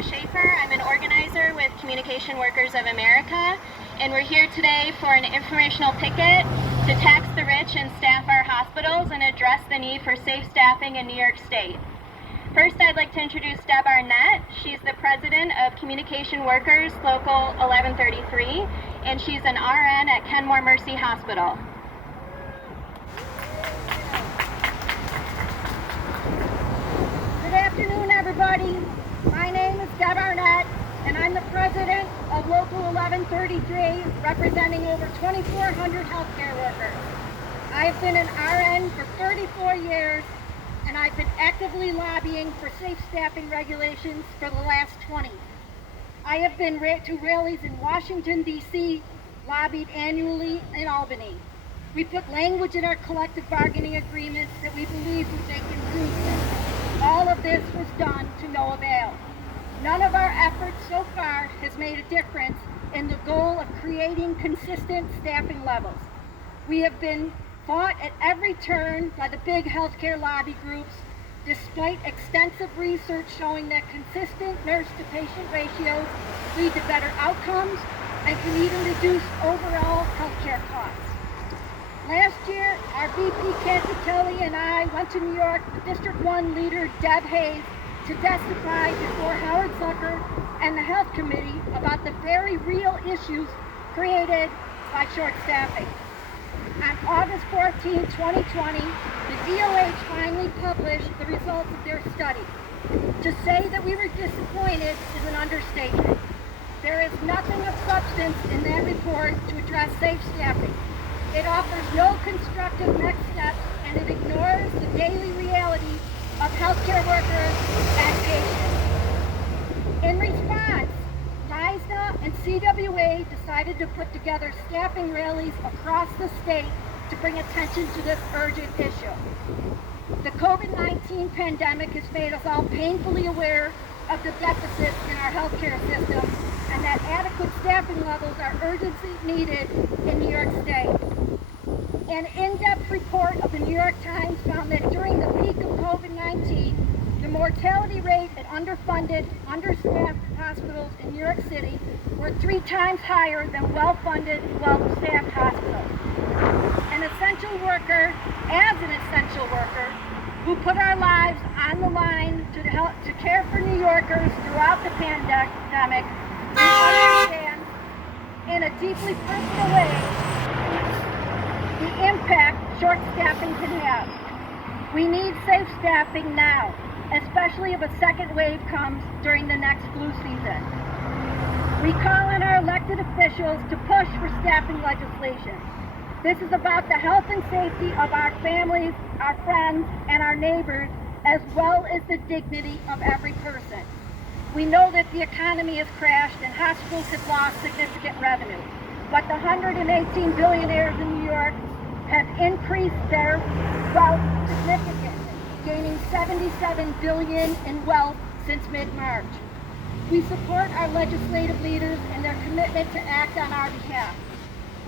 Deb Schaefer. I'm an organizer with Communication Workers of America, and we're here today for an informational picket to tax the rich and staff our hospitals and address the need for safe staffing in New York State. First, I'd like to introduce Deb Arnett. She's the president of Communication Workers Local 1133, and she's an RN at Kenmore Mercy Hospital. Good afternoon, everybody. My name is Deb Arnett, and I'm the president of Local 1133, representing over 2,400 healthcare workers. I've been an RN for 34 years, and I've been actively lobbying for safe staffing regulations for the last 20. I have been to rallies in Washington, D.C., lobbied annually in Albany. We put language in our collective bargaining agreements that we believe would make improvements. All of this was done to no avail. None of our efforts so far has made a difference in the goal of creating consistent staffing levels. We have been fought at every turn by the big healthcare lobby groups, despite extensive research showing that consistent nurse-to-patient ratios lead to better outcomes and can even reduce overall healthcare costs. Last year, our VP Kathy Kelly and I went to New York with District 1 leader Deb Hayes to testify before Howard Zucker and the Health Committee about the very real issues created by short staffing. On August 14, 2020, the DOH finally published the results of their study. To say that we were disappointed is an understatement. There is nothing of substance in that report to address safe staffing. It offers no constructive next steps, and it ignores the daily reality of healthcare workers and patients. In response, NYSDA and CWA decided to put together staffing rallies across the state to bring attention to this urgent issue. The COVID-19 pandemic has made us all painfully aware of the deficits in our healthcare system and that adequate staffing levels are urgently needed in New York State. An in-depth report of the New York Times found that during the peak of COVID-19, the mortality rate at underfunded, understaffed hospitals in New York City were 3 times higher than well-funded, well-staffed hospitals. An essential worker, who put our lives on the line to care for New Yorkers throughout the pandemic, we understand in a deeply personal way the impact short staffing can have. We need safe staffing now, especially if a second wave comes during the next flu season. We call on our elected officials to push for staffing legislation. This is about the health and safety of our families, our friends, and our neighbors, as well as the dignity of every person. We know that the economy has crashed and hospitals have lost significant revenue, but the 118 billionaires in New York have increased their wealth significantly, gaining $77 billion in wealth since mid-March. We support our legislative leaders and their commitment to act on our behalf.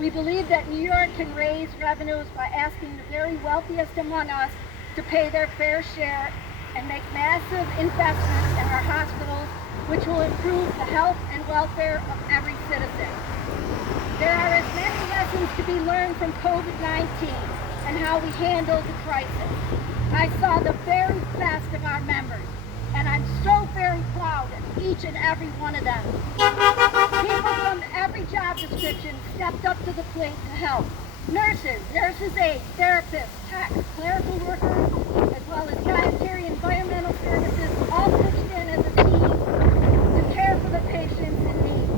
We believe that New York can raise revenues by asking the very wealthiest among us to pay their fair share and make massive investments in our hospitals, which will improve the health and welfare of every citizen. There are as many lessons to be learned from COVID-19 and how we handled the crisis. I saw the very best of our members, and I'm so very proud of each and every one of them. People from every job description stepped up to the plate to help. Nurses, nurses' aides, therapists, techs, clerical workers, as well as dietary and environmental services, all pitched in as a team to care for the patients in need.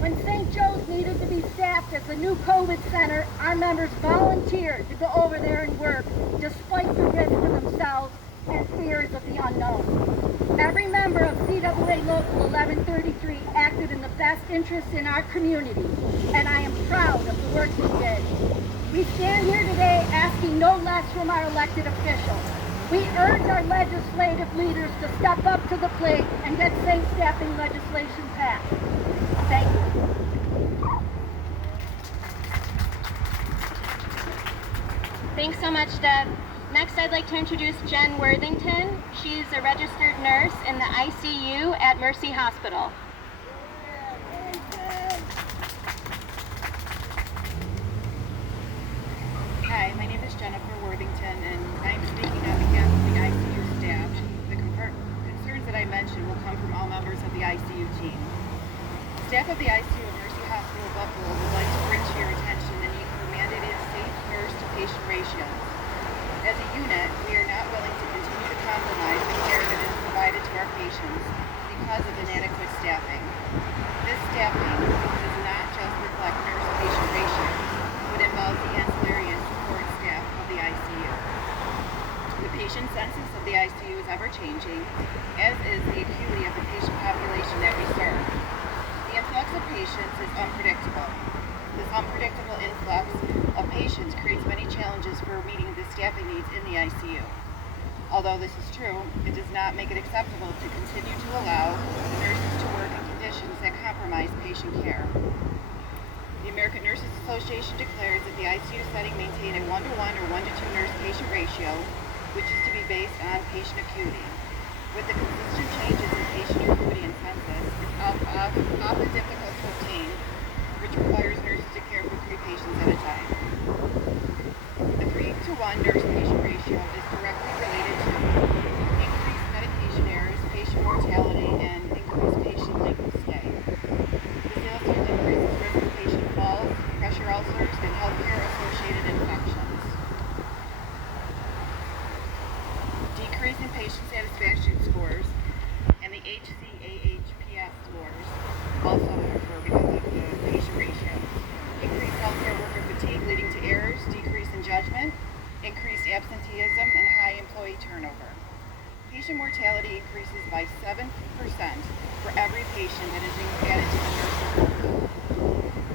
When St. Joe's needed to be staffed as a new COVID center, our members volunteered to go over there and work, despite the risk to themselves and fears of the unknown. Every member of CWA Local 1133 acted in the best interests in our community, and I am proud of the work we did. We stand here today asking no less from our elected officials. We urge our legislative leaders to step up to the plate and get safe staffing legislation passed. Thank you. Thanks so much, Deb. Next, I'd like to introduce Jen Worthington. She's a registered nurse in the ICU at Mercy Hospital. Hi, my name is Jennifer Worthington, and I'm speaking on behalf of the ICU staff. The concerns that I mentioned will come from all members of the ICU team. Staff of the ICU at Mercy Hospital Buffalo would like to bring to your attention the need for mandated safe nurse-to-patient ratios. As a unit, we are not willing to continue to compromise the care that is provided to our patients because of inadequate staffing. This staffing does not just reflect nurse-patient ratios, but involves the ancillary and support staff of the ICU. The patient census of the ICU is ever-changing, as is the acuity of the patient population that we serve. The influx of patients is unpredictable. This unpredictable influx of patients creates many challenges for meeting the staffing needs in the ICU. Although this is true, it does not make it acceptable to continue to allow nurses to work in conditions that compromise patient care. The American Nurses Association declares that the ICU setting maintain a 1-to-1 or 1-to-2 nurse-patient ratio, which is to be based on patient acuity. With the consistent changes in patient acuity and census, it's often difficult to obtain, which requires nurses to care for 3 patients at a time. The 3-to-1 nurse-patient ratio is directly related to increased medication errors, patient mortality, and increased patient length of stay. This also increases risk of patient falls, pressure ulcers, and healthcare-associated infections. Decrease in patient satisfaction scores and the HCAHPS scores also occur because of the patient ratios. Increased healthcare worker fatigue leading to errors, decrease in judgment, increased absenteeism, and high employee turnover. Patient mortality increases by 7% for every patient that is added to the nurse's workload.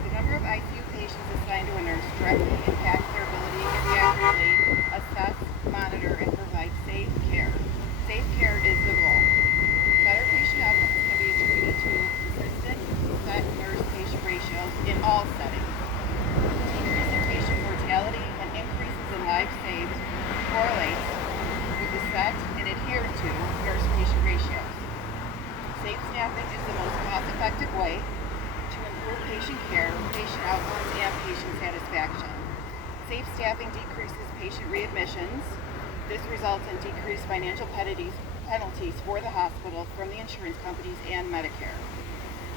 The number of ICU patients assigned to a nurse directly impacts their ability to accurately assess, monitor, and provide safe care. Safe care is the goal. Better patient outcomes can be attributed to consistent set nurse-patient ratios in all settings. Decrease in patient mortality and increases in lives saved correlates with the set and adhered to nurse-patient ratios. Safe staffing is the most cost-effective way to improve patient care, patient outcomes, and patient satisfaction. Safe staffing decreases patient readmissions. This results in decreased financial penalties for the hospital from the insurance companies and Medicare.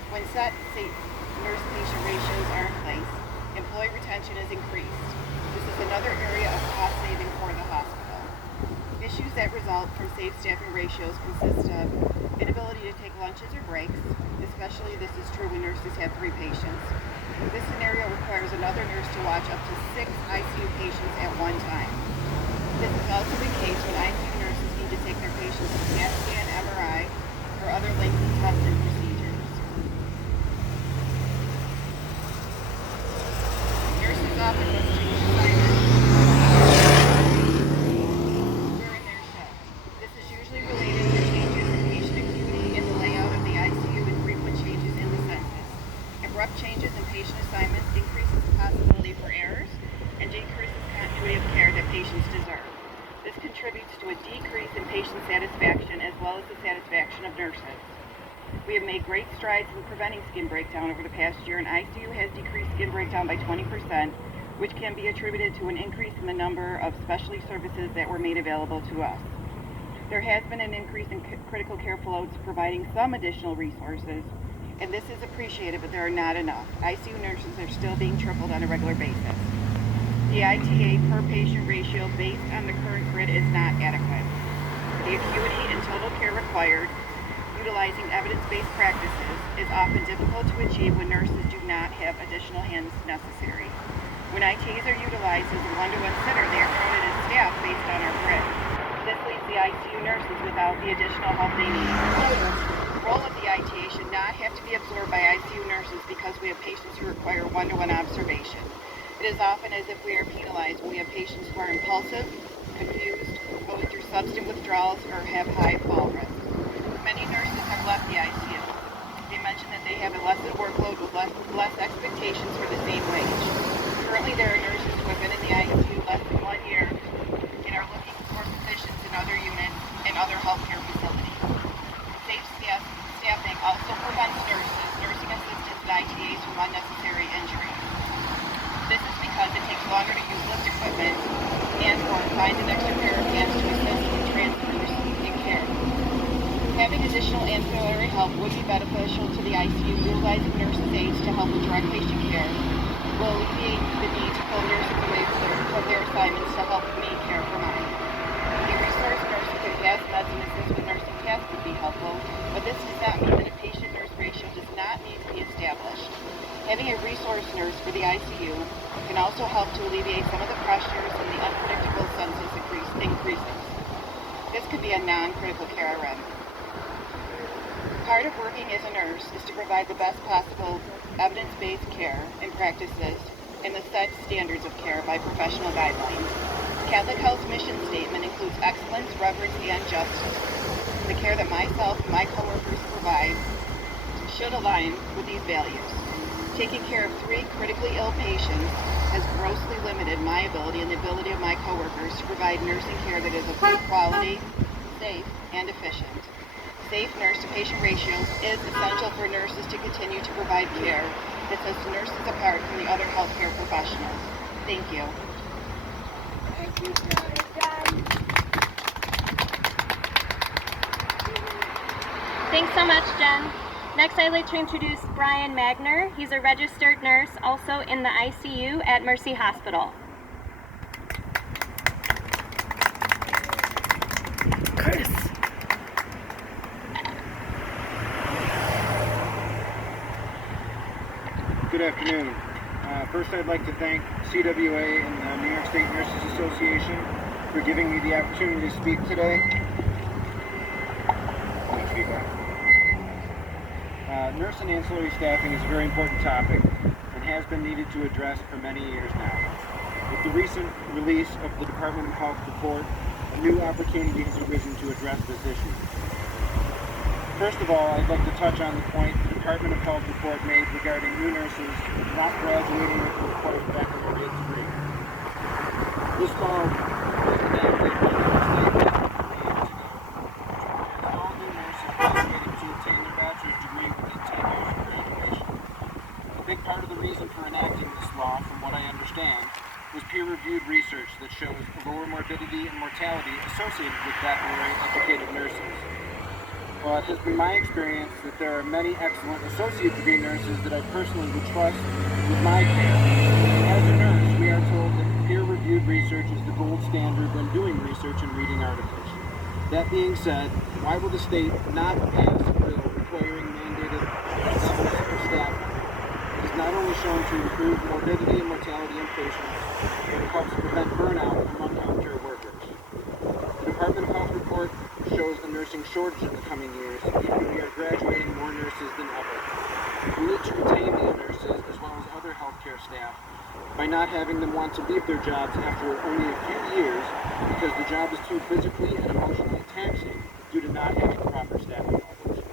When set safe nurse-patient ratios are in place, employee retention is increased. This is another area of cost saving for the hospital. Issues that result from safe staffing ratios consist of inability to take lunches or breaks, especially this is true when nurses have 3 patients. This scenario requires another nurse to watch up to 6 ICU patients at one time. This is also the case when ICU nurses need to take their patients to CAT scan, MRI, or other lengthy tests and procedures. Nurses often must change assignments during their shift. This is usually related to changes in patient acuity and the layout of the ICU and frequent changes in the census. Abrupt changes in patient assignments increases the possibility for errors and decreases continuity of care that patients deserve. This contributes to a decrease in patient satisfaction as well as the satisfaction of nurses. We have made great strides in preventing skin breakdown over the past year, and ICU has decreased skin breakdown by 20%, which can be attributed to an increase in the number of specialty services that were made available to us. There has been an increase in critical care floats, providing some additional resources, and this is appreciated, but there are not enough. ICU nurses are still being tripled on a regular basis. The ITA per patient ratio based on the current grid is not adequate. The acuity and total care required, utilizing evidence-based practices, is often difficult to achieve when nurses do not have additional hands necessary. When ITAs are utilized as a 1-to-1 sitter, they are counted as staff based on our grid. This leaves the ICU nurses without the additional help they need. The role of the ITA should not have to be absorbed by ICU nurses because we have patients who require 1-to-1 observation. It is often as if we are penalized when we have patients who are impulsive, confused, going through substance withdrawals, or have high fall risk. Many nurses have left the ICU. They mention that they have a lessened workload with less expectations for the same wage. Currently, there are nurses who have been in the ICU less than 1 year and are looking prevents nursing assistants, and ITAs from unnecessary injury. This is because it takes longer to use lift equipment and/or find an extra pair of hands to assist with transfers in care. Having additional ancillary help would be beneficial to the ICU. Utilizing nurses' aides to help with direct patient care will alleviate the need to pull nurses away from their assignments to help me care for mine. A resource nurse who can pass meds and assist with nursing tasks would be helpful, but this does not mean that a patient-nurse ratio does not need to be established. Having a resource nurse for the ICU can also help to alleviate some of the pressures and the unpredictable census increases. This could be a non-critical care RN. Part of working as a nurse is to provide the best possible evidence-based care and practices and the set standards of care by professional guidelines. Catholic Health's mission statement includes excellence, reverence, and justice. The care that myself and my coworkers provide should align with these values. Taking care of 3 critically ill patients has grossly limited my ability and the ability of my coworkers to provide nursing care that is of good quality, safe, and efficient. Safe nurse-to-patient ratios is essential for nurses to continue to provide care that sets nurses apart from the other healthcare professionals. Thank you. Thank you, Jen. Thanks so much, Jen. Next, I'd like to introduce Brian Magner. He's a registered nurse also in the ICU at Mercy Hospital. Chris. Good afternoon. First, I'd like to thank CWA and the New York State Nurses Association for giving me the opportunity to speak today. Nurse and ancillary staffing is a very important topic and has been needed to address for many years now. With the recent release of the Department of Health report, a new opportunity has arisen to address this issue. First of all, I'd like to touch on the point the Department of Health report made regarding new nurses not graduating with the required baccalaureate degree. This law was enacted by New York State 8 years ago, which requires all new nurses graduating to obtain their bachelor's degree within 10 years of graduation. A big part of the reason for enacting this law, from what I understand, was peer-reviewed research that shows lower morbidity and mortality associated with baccalaureate-educated nurses. Well, it has been my experience that there are many excellent associate degree nurses that I personally would trust with my care. As a nurse, we are told that peer-reviewed research is the gold standard when doing research and reading articles. That being said, why will the state not pass a bill requiring mandated levels of staffing? It is not only shown to improve morbidity and mortality in patients, but it helps prevent burnout among healthcare workers. The Department of Health report shows a nursing shortage in the coming years, even we are graduating more nurses than ever. We need to retain these nurses as well as other healthcare staff by not having them want to leave their jobs after only a few years because the job is too physically and emotionally taxing due to not having proper staffing levels.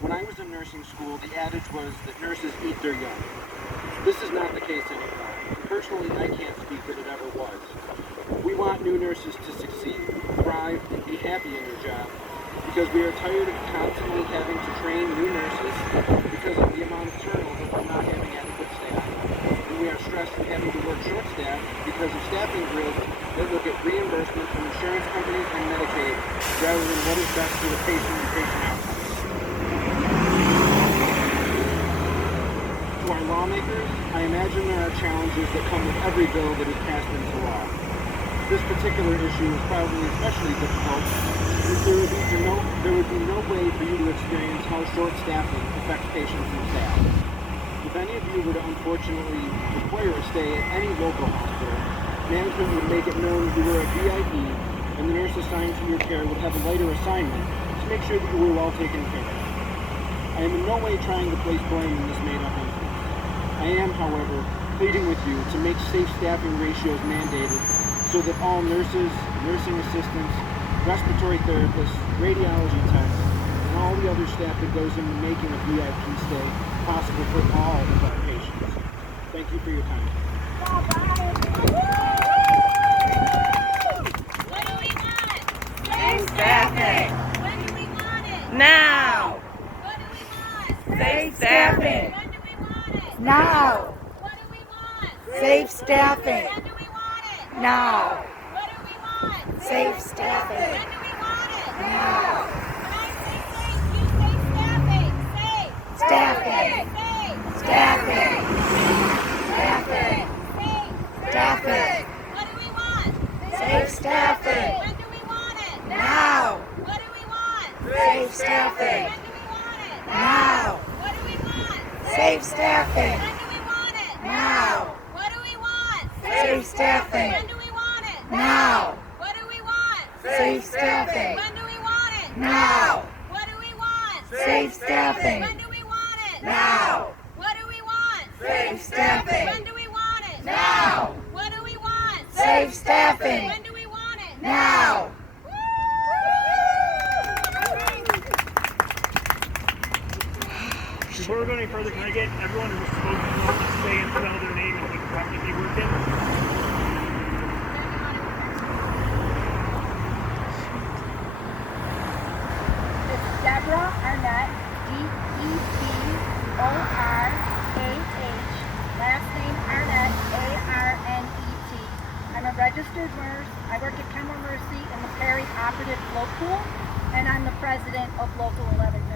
When I was in nursing school, the adage was that nurses eat their young. This is not the case anymore. Personally, I can't speak that it ever was. We want new nurses to succeed, thrive, and be happy in their job because we are tired of constantly having to train new nurses because of the amount of turnover from not having adequate staff. And we are stressed from having to work short staff because of staffing grids that look at reimbursement from insurance companies and Medicaid rather than what is best for the patient and patient outcomes. To our lawmakers, I imagine there are challenges that come with every bill that is passed into law. This particular issue is probably especially difficult because there would be no way for you to experience how short staffing affects patients and staff. If any of you were to unfortunately require a stay at any local hospital, management would make it known you were a VIP and the nurse assigned to your care would have a lighter assignment to make sure that you were well taken care of. I am in no way trying to place blame in this made-up instance. I am, however, pleading with you to make safe staffing ratios mandated so that all nurses, nursing assistants, respiratory therapists, radiology techs, and all the other staff that goes into making a VIP stay possible for all of our patients. Thank you for your time. What do we want? Safe staffing. When do we want it? Now. What do we want? Safe staffing. When do we want it? Now. What do we want? Safe staffing. When do we want it? Now. What do we want? Safe staffing. When do we want it? Now. When I say safe, you say staffing. Safe. Staffing. Safe. Staffing. Staffing. Safe. Staffing. What do we want? Safe staffing. When do we want it? Now. What do we want? Safe staffing. When do we want it? Now. What do we want? Safe staffing. When do we want it? Now. What do we want? Safe staffing. When do we want it? Now. What do we want? Safe staffing. When do we want it? Now. What do we want? Safe staffing. When do we want it? Now. What do we want? Safe staffing. When do we want it? Now. What do we want? Safe staffing. When do we want it? Now. Before we go any further, can I get everyone who's spoken to say and spell their name and what department they work in? It's Deborah Arnett, D-E-B-O-R-A-H, last name Arnett, A-R-N-E-T. I'm a registered nurse. I work at Kemper Mercy in the Perry Operative Float Pool, and I'm the president of Local 1130.